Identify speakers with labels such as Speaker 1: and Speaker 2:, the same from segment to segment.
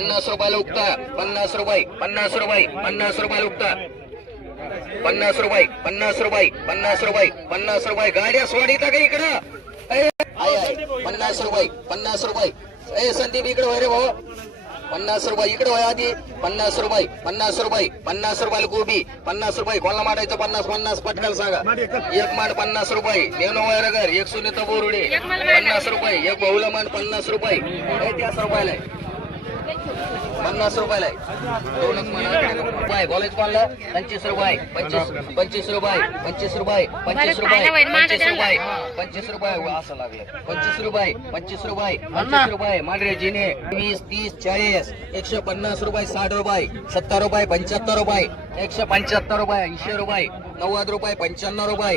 Speaker 1: पन्नास रुपयाला उगता पन्नास रुपये पन्नास रुपये पन्नास रुपयाला उगता पन्नास रुपये पन्नास रुपये पन्नास रुपये पन्नास रुपये गाड्या सोडिता का इकडं पन्नास रुपये पन्नास रुपये ए संदीप इकडे वय रे भाऊ पन्नास रुपये इकडे वय आधी पन्नास रुपये पन्नास रुपये पन्नास रुपयाला गोबी पन्नास रुपये कोणाला मांडायचं पन्नास पन्नास पटकन सांगा एक माड पन्नास रुपये नेनो वैरगर एक सुनीता बोरुडे पन्नास रुपये एक बहुला मान पन्नास रुपये ए, त्याच रुपयाला आहे. पन्नास रुपयाला आहे. कॉलेज कोणला पंचवीस रुपये पंचवीस पंचवीस रुपये पंचवीस रुपये पंचवीस रुपये पंचवीस रुपये पंचवीस रुपये असं लागलं पंचवीस रुपये पंचवीस रुपये पंचवीस रुपये मांडरे जिने वीस तीस चाळीस एकशे पन्नास रुपये साठ रुपये सत्तर रुपये पंच्याहत्तर रुपये एकशे पंच्याहत्तर रुपये ऐंशी रुपये नव्वद रुपये पंच्याण्णव रुपये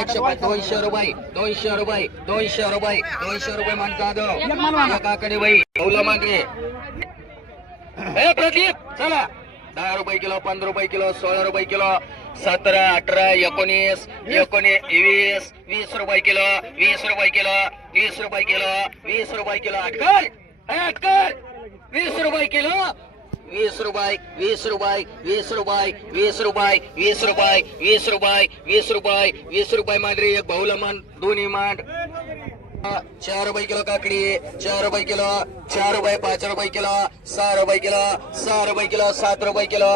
Speaker 1: एकशे दोनशे रुपये दोनशे रुपये दोनशे रुपये दोनशे रुपये म्हणता काकडे बाई मांडरे ए प्रदीप चला. दहा रुपये किलो पंधरा रुपये किलो सोळा रुपये किलो सतरा अठरा एकोणीस एकोणीस वीस वीस रुपये किलो वीस रुपये किलो वीस रुपये किलो वीस रुपये किलो. अटकर अटकर वीस रुपये किलो. वीस रुपये वीस रुपये वीस रुपये वीस रुपये वीस रुपये वीस रुपये वीस रुपये वीस रुपये मांडरी एक बहुला मान दोन्ही मांड. चार रुपये किलो काकडी चार रुपये किलो चार रुपये पाच रुपये किलो सहा रुपये किलो सहा रुपये किलो सात रुपये किलो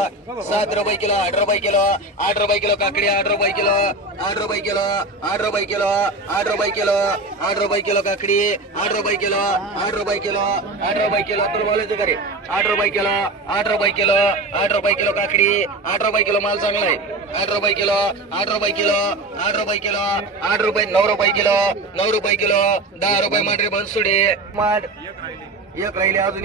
Speaker 1: सात रुपये किलो आठ रुपये किलो आठ रुपये किलो काकडी आठ रुपये किलो आठ रुपये किलो आठ रुपये किलो आठ रुपये किलो आठ रुपये किलो काकडी आठ रुपये किलो आठ रुपये किलो आठ रुपये किलो तुला बोलायचं का रे आठ रुपये किलो आठ रुपये किलो आठ रुपये किलो काकडी आठ रुपये किलो माल चांगला आहे आठ रुपये किलो आठ रुपये किलो आठ रुपये किलो आठ रुपये नऊ रुपये किलो नऊ रुपये किलो दहा रुपये मांडरे बनसुडे मांड एक राहिले अजून.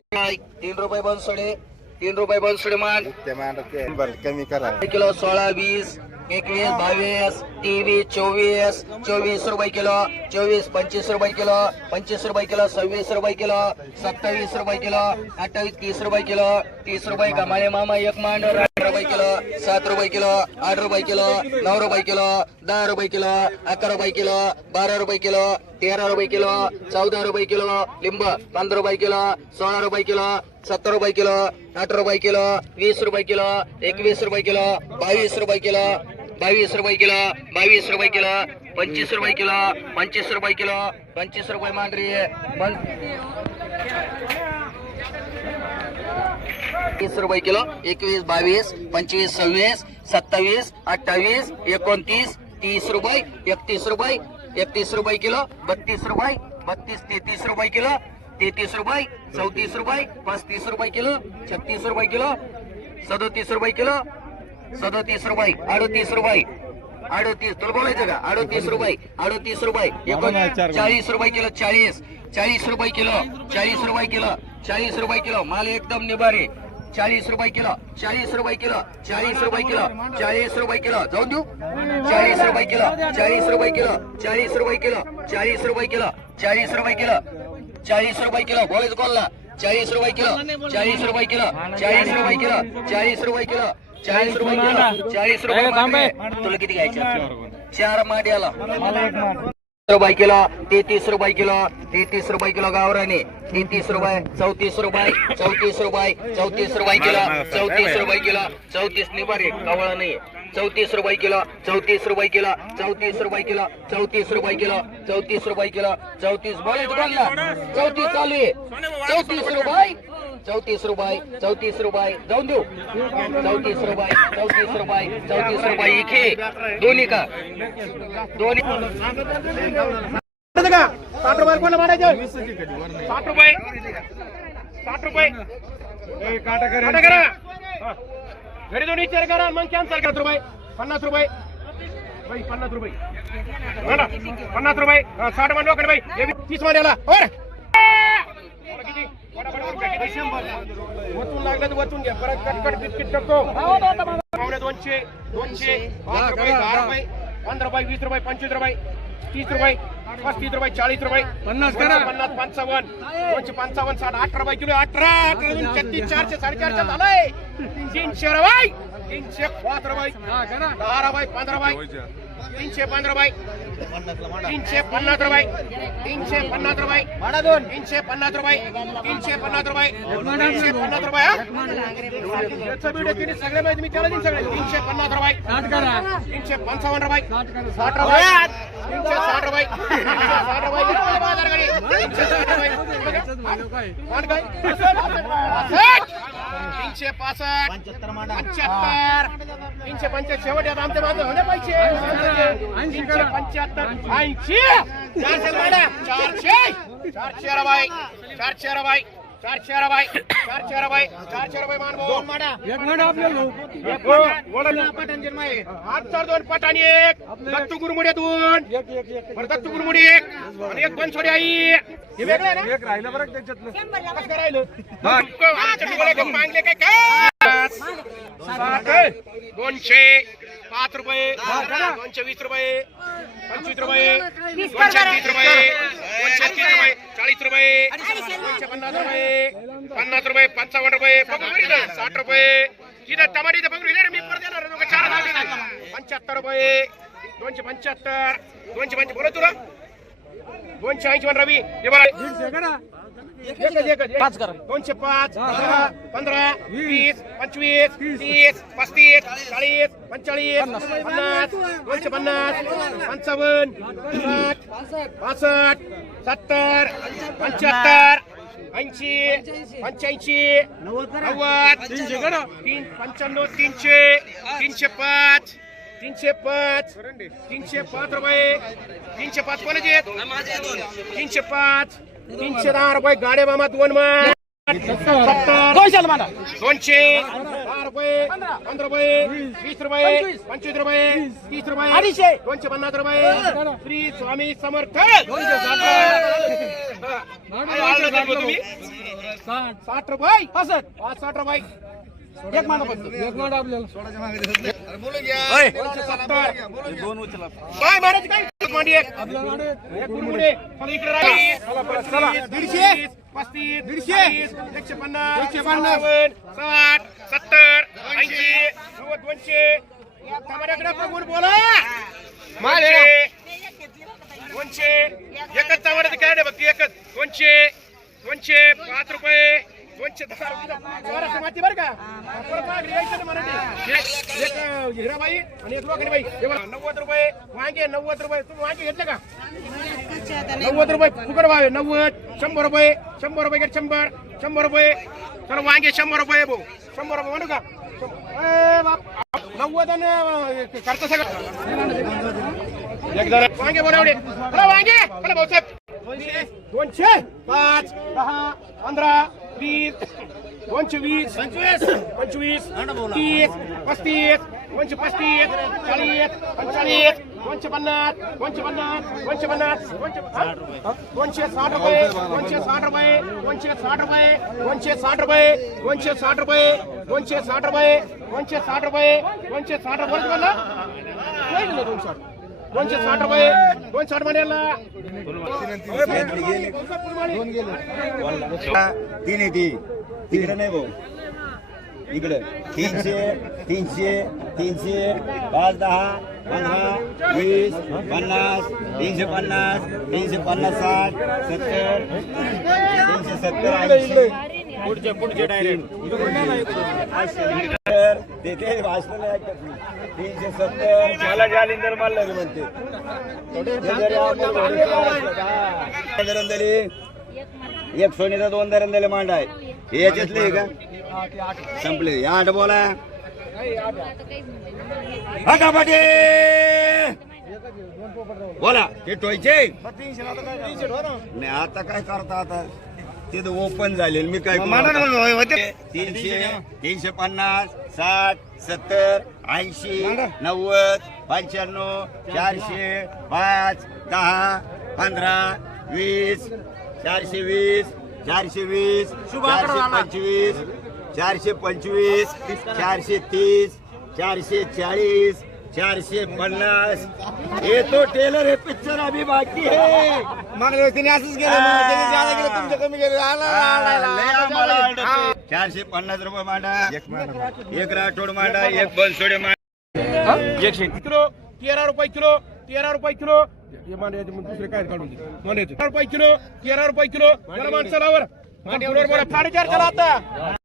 Speaker 1: तीन रुपये बनसुडे तीन रुपये बनसुडे
Speaker 2: बरं कमी करा
Speaker 1: किलो सोळा वीस एकवीस बावीस तेवीस चोवीस चोवीस रुपये किलो चोवीस पंचवीस रुपये किलो पंचवीस रुपये किलो सव्वीस रुपये किलो सत्तावीस रुपये किलो अठ्ठावीस तीस रुपये किलो तीस रुपये कमाळे मामा एक मांड रुपये किलो सात रुपये किलो आठ रुपये किलो नऊ रुपये किलो दहा रुपये किलो अकरा रुपये किलो बारा रुपये किलो तेरा रुपये किलो चौदा रुपये किलो लिंब पंधरा रुपये किलो सोळा रुपये किलो सत्तर रुपये किलो अठरा रुपये किलो वीस रुपये किलो एकवीस रुपये किलो बावीस रुपये किलो बावीस रुपये किलो बावीस रुपये किलो पंचवीस रुपये किलो पंचवीस रुपये किलो पंचवीस रुपये मांडरी तीस रुपये किलो एकवीस बावीस पंचवीस सव्वीस सत्तावीस अठ्ठावीस एकोणतीस तीस रुपये एकतीस रुपये एकतीस रुपये किलो बत्तीस रुपये बत्तीस तेहतीस रुपये किलो तेहतीस रुपये चौतीस रुपये पस्तीस रुपये किलो छत्तीस रुपये किलो सदोतीस रुपये किलो सदोतीस रुपये अडोतीस रुपये अडोतीस तुला बोलायचं का अडोतीस रुपये अडोतीस रुपये एकोण चाळीस रुपये किलो चाळीस चाळीस रुपये किलो चाळीस रुपये किलो चाळीस रुपये किलो माल एकदम निबारे चाळीस रुपये किलो चाळीस रुपये किलो चाळीस रुपये किलो चाळीस रुपये किलो जाऊन देऊ चाळीस रुपये किलो चाळीस रुपये किलो चाळीस रुपये किलो चाळीस रुपये किलो चाळीस रुपये किलो चाळीस रुपये किलो बोलायचं कोणला चाळीस रुपये किलो चाळीस रुपये किलो चाळीस रुपये किलो चाळीस रुपये किलो चाळीस रुपये किलो चाळीस रुपये. तुला किती घ्यायचे चार माड्याला रुपये किलो तेहतीस रुपये किलो तेहतीस रुपये किलो गावराने तेहतीस रुपये चौतीस रुपये चौतीस रुपये चौतीस रुपये किलो चौतीस रुपये किलो चौतीस निबारे कवळा नाही चौतीस रुपये किलो चौतीस रुपये किलो चौतीस रुपये किलो चौतीस रुपये किलो चौतीस रुपये किलो चौतीस बोलायचं कोणला चौतीस चालू आहे. चौतीस रुपये? चौतीस रुपये चौतीस रुपये. जाऊन देऊ. चौतीस रुपये चौतीस रुपये चौतीस रुपये. इथे दोन्ही का? दोन्ही.
Speaker 3: का? साठ रुपये कोणा मारायचे? साठ रुपये. साठ रुपये. काटा करा. घरी दोन विचार करा. मग कॅन्सल करा. रुपये. पन्नास रुपये. पन्नास रुपये. पन्नास रुपये. साठ बाई. हे बी तीस मान याला वर थोडं किती? वतून लागलं तर वतून घ्या. परत कटकट बिस्किट टाकतो पावणे दोनशे दोनशे पाच रुपये दहा रुपये पंधरा रुपये वीस रुपये पंचवीस रुपये तीस रुपये पस्तीस रुपये चाळीस रुपये पन्नास पन्नास पंचावन्न दोनशे पंचावन्न साठ अठरा रुपये किलो अठरा अठरा छत्तीस चारशे साडेचारशे झालंय. तीनशे रुपये तीनशे पाच रुपये दहा रुपये पंधरा रुपये. तीनशे पंधरा रुपये तीनशे पन्नास रुपये तीनशे पन्नास रुपये तीनशे पन्नास रुपये तीनशे पन्नास रुपये तीनशे पन्नास रुपये हा? व्हिडिओ सगळे माहिती मी त्याला देईन सगळे तीनशे पन्नास रुपये तीनशे पंचावन्न रुपये साठ रुपये तीनशे साठ रुपये साठ रुपये. तीनशे साठ रुपये. तीनशे पासष्ट पंच्याहत्तर तीनशे पंच्याहत्तर शेवट आमच्या माझं होणे पाहिजे. तीनशे पंच्याहत्तर ऐंशी. चारशे माडा चारशे. चारशे रुपये चारशे रुपये चारशे रुपये चारशे रुपये चारशे रुपये मान दोन माडा. आठ चार दोन पटाणी एक. दत्तू गुरुमुडे दोन. दत्तू गुरुमुडी एक. आणि एक बनसोडी आई. हे वेगळं आहे ना?
Speaker 4: एक राहिलं बरं का त्याच्यातलं?
Speaker 3: कसं काय राहिलं? आमच्या डोळे घेऊन मागले काय काय? साठ, दोनशे पाच रुपये दोनशे वीस रुपये पंचवीस रुपये दोनशे तीस रुपये दोनशे तीस रुपये चाळीस रुपये दोनशे पन्नास रुपये पन्नास रुपये पंचावन्न रुपये बघू. साठ रुपये. इथं टमाटे इथं बघू मी परत येणार चार. पंच्याहत्तर रुपये दोनशे पंच्याहत्तर दोनशे पंचे बोला तुला. दोनशे ऐंशी वन रवी. हे बघा. पाच करा. दोनशे पाच पंधरा वीस. पंचवीस तीस. पस्तीस चाळीस. पंचेचाळीस पन्नास. दोनशे पन्नास पंचावन्न पासष्ट सत्तर पंच्याहत्तर ऐंशी पंच्याऐंशी नव्वद तीन पंच्याण्णव तीनशे तीनशे पाच तीनशे पाच तीनशे पाच रुपये तीनशे पाच कोणाचे तीनशे पाच तीनशे दहा रुपये गाडे मामा दोन मा सत्तर. दोनशे दहा रुपये. पंधरा. रुपये. वीस. रुपये. पंचवीस. रुपये. तीस रुपये. दोनशे पन्नास रुपये. श्री स्वामी समर्थ मग तुम्ही. साठ. रुपये. एक काय मारायचं काय? मांडी एक. एक. गुडमुडे चला इकडे राहा. दीडशे. पस्तीस दीडशे. एकशे पन्नास एकशे पन्नास. साठ सत्तर ऐंशी नव्वद दोनशे. बघून बोला. दोनशे. दोनशे. एकच टमाट्याचं काय नाही बघ एकच. दोनशे. दोनशे पाच रुपये. दोनशे दहा बरं का एक हिराबाई आणि एक लोकांनी बाई नव्वद रुपये वांगे नव्वद रुपये तुम्ही वांगे घेतले का नव्वद रुपये फुकट भाव नव्वद शंभर रुपये शंभर रुपये घेत शंभर शंभर रुपये तर वांगे शंभर रुपये भाऊ शंभर रुपये म्हणू का नव्वद आणि करता सगळं वांगे बोलावडे वांगे चला भाऊसाहेब दोनशे पाच दहा पंधरा वीस दोनशे वीस पंचवीस पंचवीस तीस पस्तीस दोनशे पस्तीस चाळीस पंचाळीस दोनशे पन्नास दोनशे पन्नास दोनशे पन्नास दोनशे साठ रुपये दोनशे साठ रुपये दोनशे साठ रुपये दोनशे साठ रुपये दोनशे साठ रुपये दोनशे साठ रुपये दोनशे साठ रुपये. दोनशे साठ रुपये दोनशे साठ. दोनशे साठ रुपये दोन साठ महिन्याला
Speaker 5: तीन येते. तिकडे नाही भाऊ. इकडे. तीनशे तीनशे तीनशे पाच दहा पंधरा वीस पन्नास तीनशे पन्नास तीनशे पन्नास साठ सत्तर तीनशे सत्तर ऐंशी. पुढचे पुढचे डायरेक्ट तर तीनशे सत्तर. मला जालिंदर मारलं म्हणते एक सोनीचा दोन धरण झाले मांड आहे. हे याच्यातले का? संपले. या आठ बोला. हा पाटील बोला. ते टोयचे. नाही आता काय करता आता? ते तर ओपन झालेलं मी काय करू? तीनशे तीनशे पन्नास साठ सत्तर ऐंशी नव्वद पंच्याण्णव चारशे पाच दहा पंधरा वीस चारशे वीस चारशे वीस चारशे पंचवीस चारशे पंचवीस चारशे तीस चारशे चाळीस चारशे पन्नास. हे तो टेलर हे पिक्चर अभी बाकी है मागल्या व्यक्तीने असंच केलं तुमचं कमी केलं. चारशे पन्नास रुपये मांडा. एक राठोड मांडा एक बनसोडे मांडा.
Speaker 3: एकशे किलो तेरा रुपये किलो तेरा रुपये किलो. हे मांडे मग दुसरे काय काढून दे मांडे तेरा रुपये किलो तेरा रुपये किलो. मला बोला साडेचार चला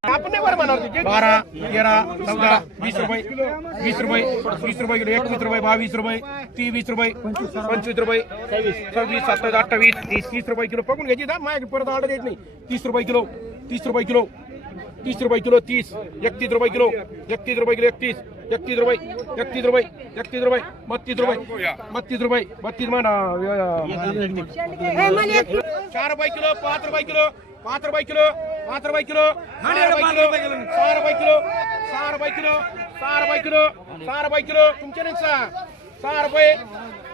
Speaker 3: आपण नाही बरं म्हणणार. बारा तेरा चौदा वीस रुपये वीस रुपये वीस रुपये किलो एकवीस रुपये बावीस रुपये तेवीस रुपये पंचवीस रुपये सव्वीस सत्तावीस अठ्ठावीस तीस तीस रुपये किलो। बघून घ्यायची ना माझ्या परत ऑर्डर येत नाही तीस रुपये किलो तीस रुपये किलो तीस रुपये किलो तीस एकतीस रुपये किलो एकतीस रुपये किलो एकतीस एकतीस रुपये एकतीस रुपये एकतीस रुपये बत्तीस रुपये बत्तीस रुपये बत्तीस म्हणा चार रुपये किलो पाच रुपये किलो పాత్ర బైకులు పాత్ర బైకులు సార బైకులు సార బైకులు సార బైకులు సార బైకులు. తుమ్చే సార్. సార్ బై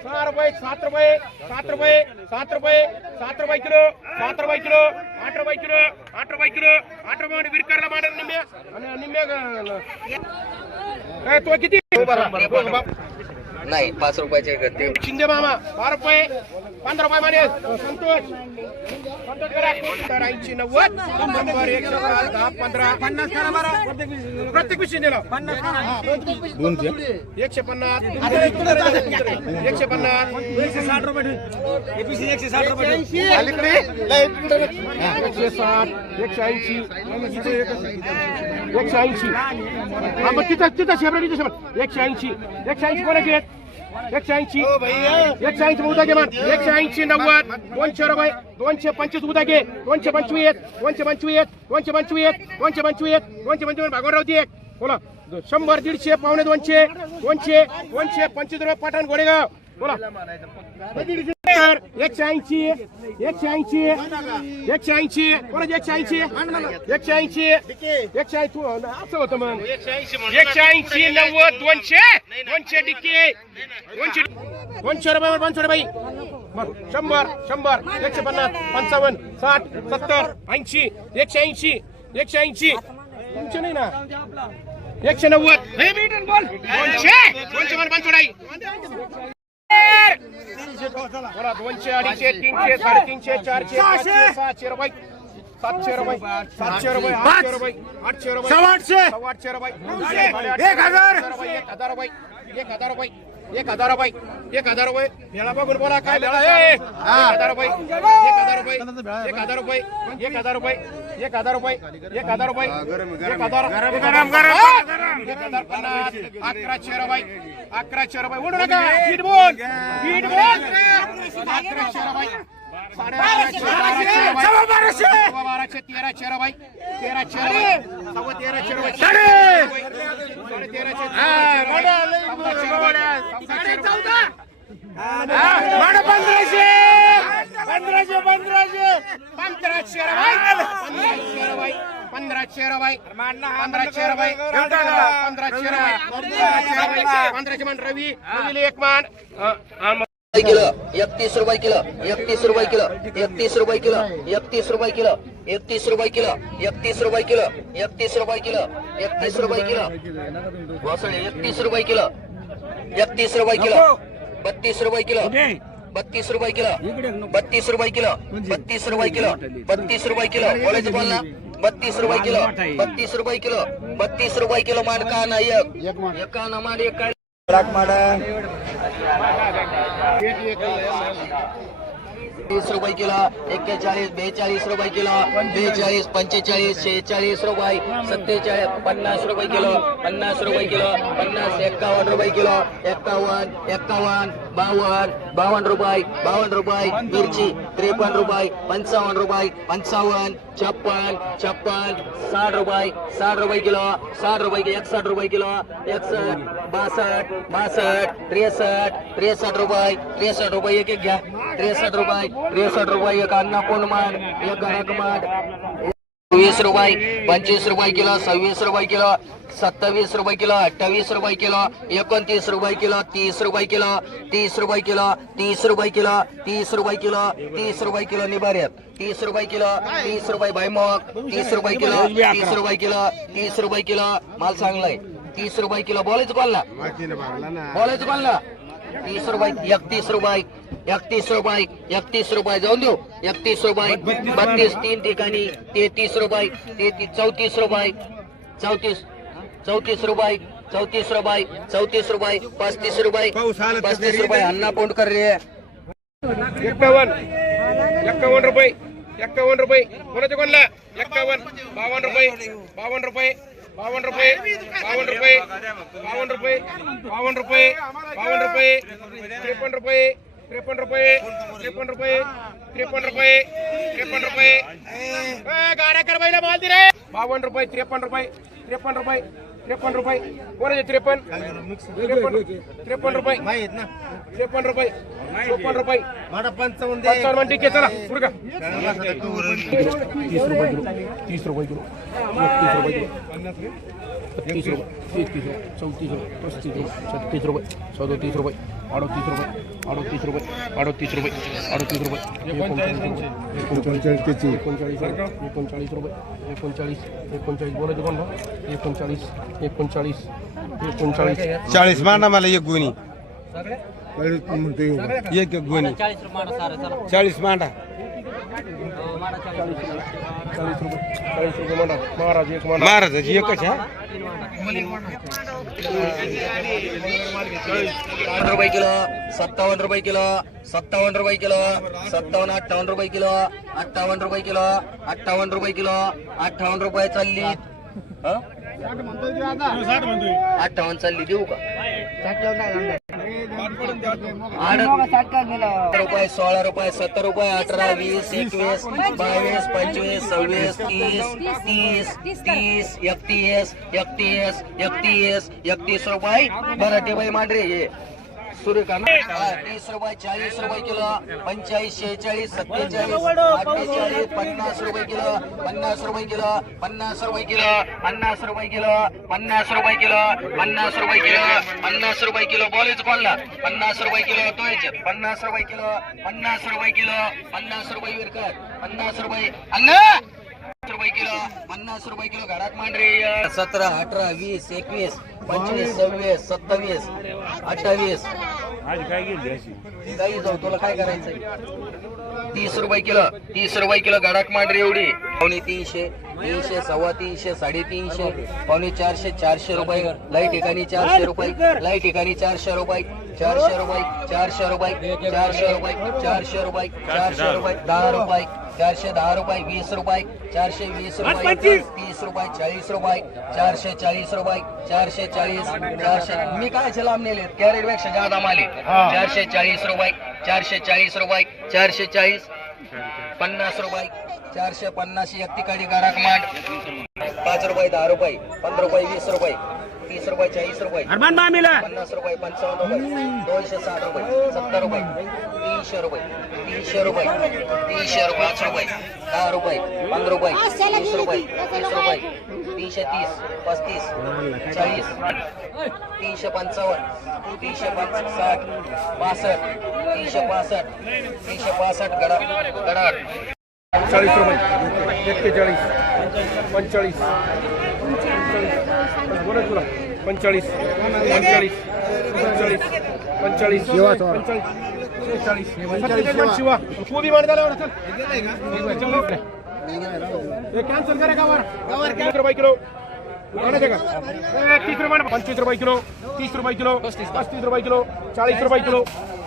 Speaker 3: సార్ బై సాత్ర బై సాత్ర బై సాత్ర బై సాత్ర బైకులు సాత్ర బైకులు ఆట్ర బైకులు ఆట్ర బైకులు ఆట్ర ಮಾಡಿ ಬಿರ್ಕರಣ ಮಾಡಿ ನಿಮ್ಮೆ ನಿಮ್ಮೆ ತೋಕಿತಿ
Speaker 1: नाही पाच रुपयाचे गद्दे
Speaker 3: शिंदे मामा बारा रुपये पंधरा रुपये माने संतोष. संतोष करा. तर ऐंशी नव्वद. शंभर एकशे पाच दहा पंधरा. पन्नास करा प्रत्येक विषय दिला एकशे पन्नास. एकशे पन्नास. एकशे साठ रुपये एकशे साठ रुपये एकशे साठ एकशे ऐंशी. एकशे ऐंशी. हा मग तिथं तिथं शेपरा तिथं शेपरा एकशे ऐंशी. एकशे ऐंशी कोणाचे आहेत? एकशे ऐंशी. एकशे ऐंशी उद्या घे मान एकशे ऐंशी नव्वद. दोनशे रुपये. दोनशे पंचवीस उद्या घे. दोनशे पंचवीस दोनशे पंचवीस दोनशे पंचवीस दोनशे पंचवीस दोनशे पंचवीस भागवरावती एक. बोला. शंभर दीडशे पावणे दोनशे. दोनशे दोनशे पंचवीस रुपये पठाण गोडेगाव एकशे ऐंशी एकशे ऐंशी एकशे ऐंशी. कोणाचे एकशे ऐंशी? एकशे ऐंशी. एकशे ऐंशी असं होतं मग. एकशे ऐंशी नव्वद दोनशे. दोनशे डिक्की दोनशे दोनशे रुपये दोनशे रुपये. शंभर शंभर. एकशे पन्नास पंचावन्न साठ सत्तर ऐंशी. एकशे ऐंशी एकशे ऐंशी. तुमचे नाही ना? एकशे नव्वद. दोनशे. दोनशे पंचवडाई बोला दोनशे अडीचशे तीनशे साडेतीनशे चारशे पाचशे सहाशे रुपये सातशे रुपये सातशे रुपये आठशे रुपये आठशे रुपये सव्वाशे सव्वाशे रुपये एक हजार रुपये एक हजार रुपये एक हजार रुपये एक हजार रुपये एक हजार रुपये भेळा बघून बोला काय भेळा एक हजार रुपये एक हजार रुपये एक हजार रुपये एक हजार रुपये एक हजार रुपये एक हजार रुपये एक हजार एक हजार पन्नास अकराशे रुपये अकराशे रुपये. उडू नका. पीठ बोल. अकराशे रुपये. बाराशे तेराशे रुपये. तेराशे रुपये. सव्वा तेराशे साडे. रुपये. पंधराशे. पंधराशे पंधराशे पंधराशे पंधराशे रुपये पंधराशे रुपये पंधराशे रुपये पंधराशे रुपये पंधराशे मान रवी रवीले एक मान
Speaker 1: किलो एकतीस रुपये किलो एकतीस रुपये किलो एकतीस रुपये किलो एकतीस रुपये किलो एकतीस रुपये किलो एकतीस रुपये किलो एकतीस रुपये किलो एकतीस रुपये किलो एकतीस रुपये किलो एकतीस रुपये किलो बत्तीस रुपये किलो बत्तीस रुपये किलो बत्तीस रुपये किलो बत्तीस रुपये किलो बत्तीस रुपये किलो बोलायचं बोल ना बत्तीस रुपये किलो बत्तीस रुपये किलो बत्तीस रुपये किलो मांडका ना एक एका ना मांड एक तीस रुपये किलो एक्केचाळीस बेचाळीस रुपये किलो बेचाळीस पंचेचाळीस शेहेचाळीस रुपये सत्तेचाळीस पन्नास रुपये किलो पन्नास रुपये किलो पन्नास एक्कावन्न रुपये किलो एक्कावन्न एक्कावन्न बावन्न बावन्न रुपये बावन्न रुपये मिरची त्रेपन्न रुपये पंचावन्न रुपये पंचावन्न छप्पन छप्पन साठ रुपये साठ रुपये किलो साठ रुपये एकसठ रुपये किलो एकसठ बासठ बासष्ट त्रेसष्ट त्रेसष्ट रुपये त्रेसष्ट रुपये एक एक घ्या. त्रेसष्ट रुपये त्रेसष्ट रुपये एक अन्न कोण एक गणक माठ वीस रुपये पंचवीस रुपये किलो सव्वीस रुपये किलो सत्तावीस रुपये किलो अठ्ठावीस रुपये किलो एकोणतीस रुपये किलो तीस रुपये किलो तीस रुपये किलो तीस रुपये किलो तीस रुपये किलो तीस रुपये किलो निबाऱ्यात तीस रुपये किलो तीस रुपये भाईमोग तीस रुपये किलो तीस रुपये किलो तीस रुपये किलो माल चांगलाय तीस रुपये किलो बोलायचं कोणला बोलायचं कोणला तीस रुपये एकतीस रुपये एकतीस रुपये एकतीस रुपये. जाऊन देऊ. एकतीस रुपये बत्तीस तीन ठिकाणी. तेहतीस रुपये तेहतीस चौतीस रुपये चौतीस चौतीस रुपये चौतीस रुपये चौतीस रुपये पस्तीस रुपये पस्तीस रुपये. अण्णा पोंड कर रे.
Speaker 3: एक्कावन्न एक्कावन्न रुपये एक्कावन्न रुपये. कोणाच्या कोणला? एक्कावन्न बावन्न रुपये बावन्न रुपये. बावन्न रुपये बावन्न रुपये बावन्न रुपये बावन्न रुपये बावन्न रुपये त्रेपन्न रुपये त्रेपन्न रुपये त्रेपन्न रुपये त्रेपन्न रुपये त्रेपन्न रुपये. गाड्या कर माल बावन्न रुपये त्रेपन्न रुपये त्रेपन्न रुपये. त्रेपन्न रुपये. कोणाचे त्रेपन्न. त्रेपन्न. त्रेपन्न रुपये. माहीत ना. त्रेपन्न रुपये. चोपन्न रुपये. पंचावन्न ठीक आहे चला. पुढे का तीस रुपये किलो. तीस रुपये किलो. एकतीस रुपये किलो. तीस रुपये. एकतीस रुपये. चौतीस रुपये. पस्तीस रुपये. छत्तीस रुपये. सदोतीस रुपये. अडतीस रुपये अडतीस रुपये अडतीस रुपये अडतीस रुपये. एकोणचाळीस रुपये. एकोणचाळीस एकोणचाळीस एकोणचाळीस रुपये एकोणचाळीस एकोणचाळीस बोलायचं कोण? एकोणचाळीस एकोणचाळीस एकोणचाळीस.
Speaker 2: चाळीस मांडा मला एक गुणी. एक एक गुणी. चाळीस मांडा.
Speaker 3: चाळीस रुपये चाळीस रुपये म्हणा महाराज एक म्हणा
Speaker 2: महाराजाची एकच हा?
Speaker 1: सत्तावन्न रुपये किलो सत्तावन्न रुपये किलो सत्तावन्न रुपये किलो सत्तावन्न अठ्ठावन्न रुपये किलो अठ्ठावन्न रुपये किलो अठ्ठावन्न रुपये किलो अठ्ठावन्न रुपये चालली. हं? अठ्ठावन्न चालली देऊ का? रुपये सोळा रुपये सत्तर रुपये अठरा वीस एकवीस बावीस पंचवीस सव्वीस तीस तीस तीस एकतीस एकतीस एकतीस एकतीस रुपये. मराठी बाई मांडरे तीस रुपये चाळीस रुपये किलो पंचेचाळीस शेहेचाळीस सत्तेचाळीस अठ्ठेचाळीस पन्नास रुपये किलो पन्नास रुपये किलो पन्नास रुपये किलो पन्नास रुपये किलो पन्नास रुपये किलो पन्नास रुपये किलो पन्नास रुपये किलो बोलेच कोणला पन्नास रुपये किलो तोयच पन्नास रुपये किलो पन्नास रुपये किलो पन्नास रुपये विरकर पन्नास रुपये अण्णा रुपये किलो पन्नास रुपये किलो घरात मांडरे सतरा अठरा वीस एकवीस पंचवीस सव्वीस सत्तावीस अठ्ठावीस काही जाऊ तुला काय करायचंय? तीस रुपये किलो तीस रुपये किलो गडाक मांडरी एवढी. पावणे तीनशे तीनशे सव्वा तीनशे साडेतीनशे पावणे चारशे चारशे रुपये. लाई ठिकाणी चारशे रुपये लाई ठिकाणी चारशे रुपये चारशे रुपये चारशे रुपये चारशे रुपये चारशे रुपये चारशे रुपये दहा रुपये. चारशे दहा रुपये वीस रुपये चारशे वीस रुपये तीस रुपये चाळीस रुपये चारशे चाळीस रुपये चारशे चाळीस चारशे मी काय लांब नेले कॅरेटपेक्षा जादा माले चारशे चाळीस रुपये चारशे चाळीस रुपये चारशे चाळीस पन्नास रुपये चारशे पन्नास एक तिकडे गाडाक मांड. पाच रुपये दहा रुपये पंधरा रुपये वीस रुपये तीस रुपये चाळीस रुपये पन्नास रुपये पंचावन्न रुपये दोनशे साठ रुपये सत्तर रुपये. तीनशे रुपये. तीनशे रुपये. तीनशे रुपये पाच रुपये. दहा रुपये पंधरा रुपये वीस रुपये तीस रुपये तीनशे तीस पस्तीस चाळीस तीनशे पंचावन्न तीनशे पंच साठ पासष्ट तीनशे पासष्ट तीनशे पासष्ट गडा गडाट
Speaker 3: चाळीस रुपये. एक्केचाळीस पंचेचाळीस. बोला तुला. पंचेचाळीस पंचेचाळीस पंचेचाळीस पंचेचाळीस पंचेचाळीस. शिवा झाला कॅन्सल करा गावावर. गावावर तीस रुपये किलो. तीस रुपये. पंचवीस रुपये किलो. तीस रुपये किलो. पस्तीस रुपये किलो. चाळीस रुपये किलो.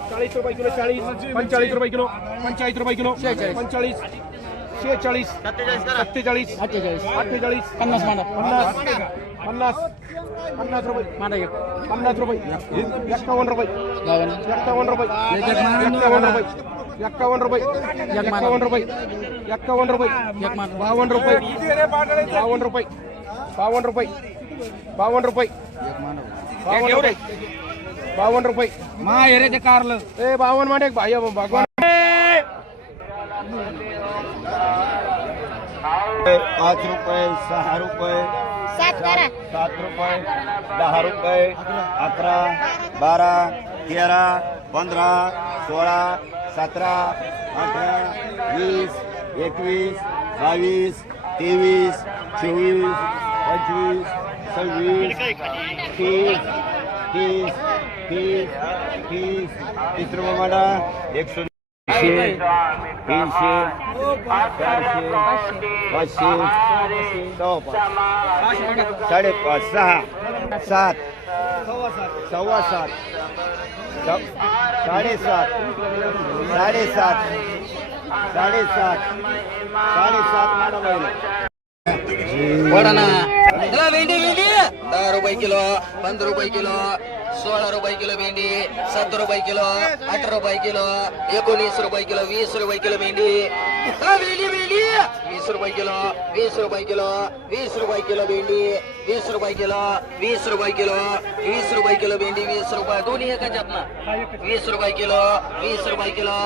Speaker 3: चाळीस रुपये किलो चाळीस. पंचेचाळीस रुपये किलो. पंचेचाळीस रुपये किलो. पंचेचाळीस शेहेचाळीस. सत्तेचाळीस अठ्ठेचाळीस अठ्ठेचाळीस. पन्नास. पन्नास. पन्नास. पन्नास रुपये. पन्नास रुपये. एक्कावन्न रुपये. एक्कावन्न रुपये. एक्कावन्न रुपये. एक्कावन्न रुपये. एक्कावन्न रुपये. एक्कावन्न रुपये. बावन्न रुपये. बावन्न रुपये. बावन्न रुपये. बावन्न रुपये. बावन्न रुपये. बावन्न रुपये.
Speaker 2: माहेराच्या कारलं.
Speaker 3: ए बावन्न माने भाई भगवान.
Speaker 5: पाच रुपये सहा रुपये.
Speaker 4: सात
Speaker 5: सात रुपये दहा रुपये अकरा बारा तेरा पंधरा सोळा सतरा अठरा वीस एकवीस बावीस तेवीस चोवीस पंचवीस सव्वीस तीस तीस तीस तीस. तीस रुपये म्हणा एकशे तीनशे तीनशे चारशे पाचशे साडेपाच सहा सात सव्वा सात स- साडेसात साडेसात साडेसात साडेसात मॅडम
Speaker 1: वडा ना. दहा रुपये किलो पंधरा रुपये किलो. सोळा रुपये किलो भेंडी सात रुपये किलो अठरा रुपये किलो एकोणीस रुपये किलो वीस रुपये किलो भेंडी वीस रुपये किलो वीस रुपये किलो वीस रुपये किलो भेंडी वीस रुपये किलो वीस रुपये किलो वीस रुपये किलो भेंडी वीस रुपये दोन्ही एकाच्यात ना वीस रुपये किलो वीस रुपये किलो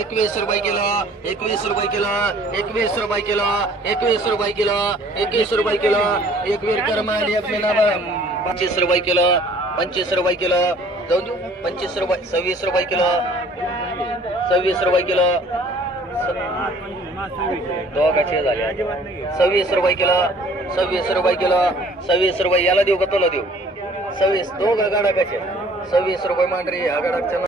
Speaker 1: एकवीस रुपये किलो एकवीस रुपये किलो एकवीस रुपये किलो एकवीस रुपये किलो एकवीस रुपये किलो एकवीस करमाल एक महिना पंचवीस रुपये किलो पंचवीस रुपये किलो. जाऊ देऊ. पंचवीस रुपये सव्वीस रुपये किलो. सव्वीस रुपये किलो. दोघाचे झाले. सव्वीस रुपये किलो. सव्वीस रुपये किलो. सव्वीस रुपये याला देऊ का तुला देऊ? सव्वीस. दोघ गाडा सव्वीस रुपये मांडरी. हा गाडा